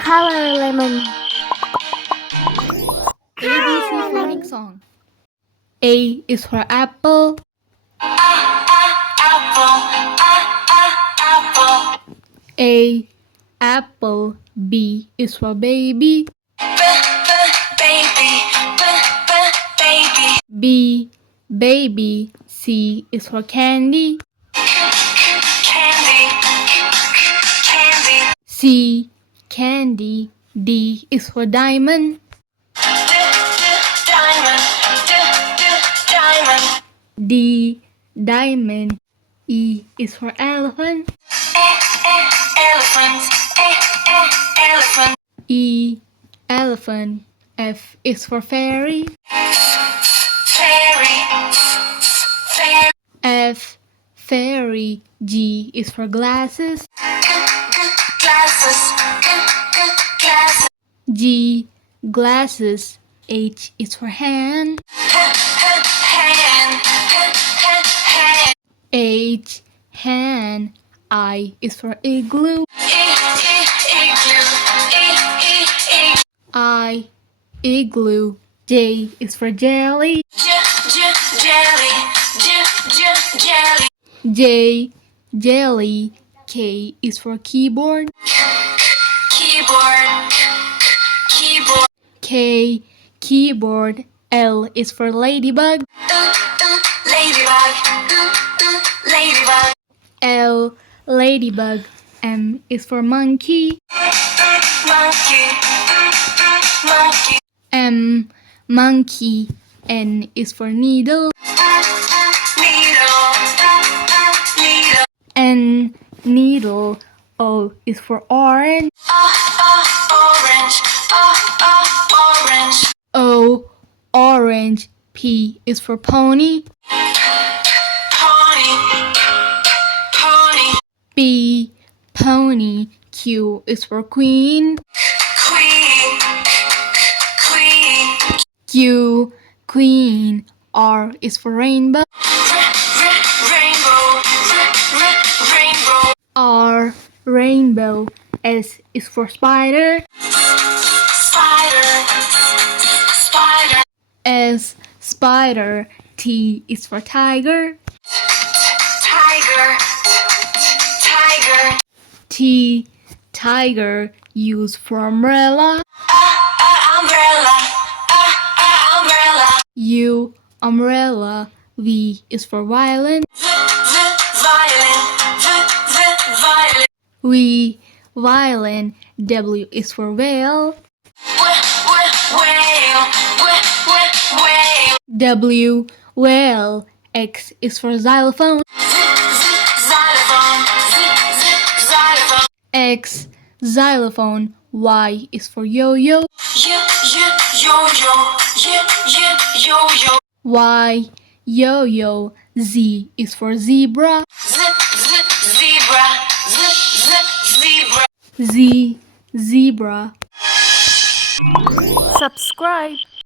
Color lemon. ABC phonics song. A is for apple. A apple. B is for baby. B baby. C is for candy. C candy. D is for diamond. D diamond. E is for elephant. E elephant. F is for fairy. F fairy. G is for glasses. G glasses. H is for hand. H hand. I is for igloo. I igloo. J is for jelly. J jelly. K is for keyboard. K keyboard. L is for ladybug. L ladybug. M is for monkey. M monkey. N is for needle. N needle. O is for orange. O orange. P is for pony. P pony. Q is for queen. Q queen. R is for rainbow. R rainbow. S is for spider. S spider. T is for tiger. T tiger. U is for umbrella. U umbrella. V is for violin. V violin. W is for whale. W whale. X is for xylophone. X xylophone. Y is for yo-yo. Y yo-yo. Z is for zebra. Z zebra. Subscribe.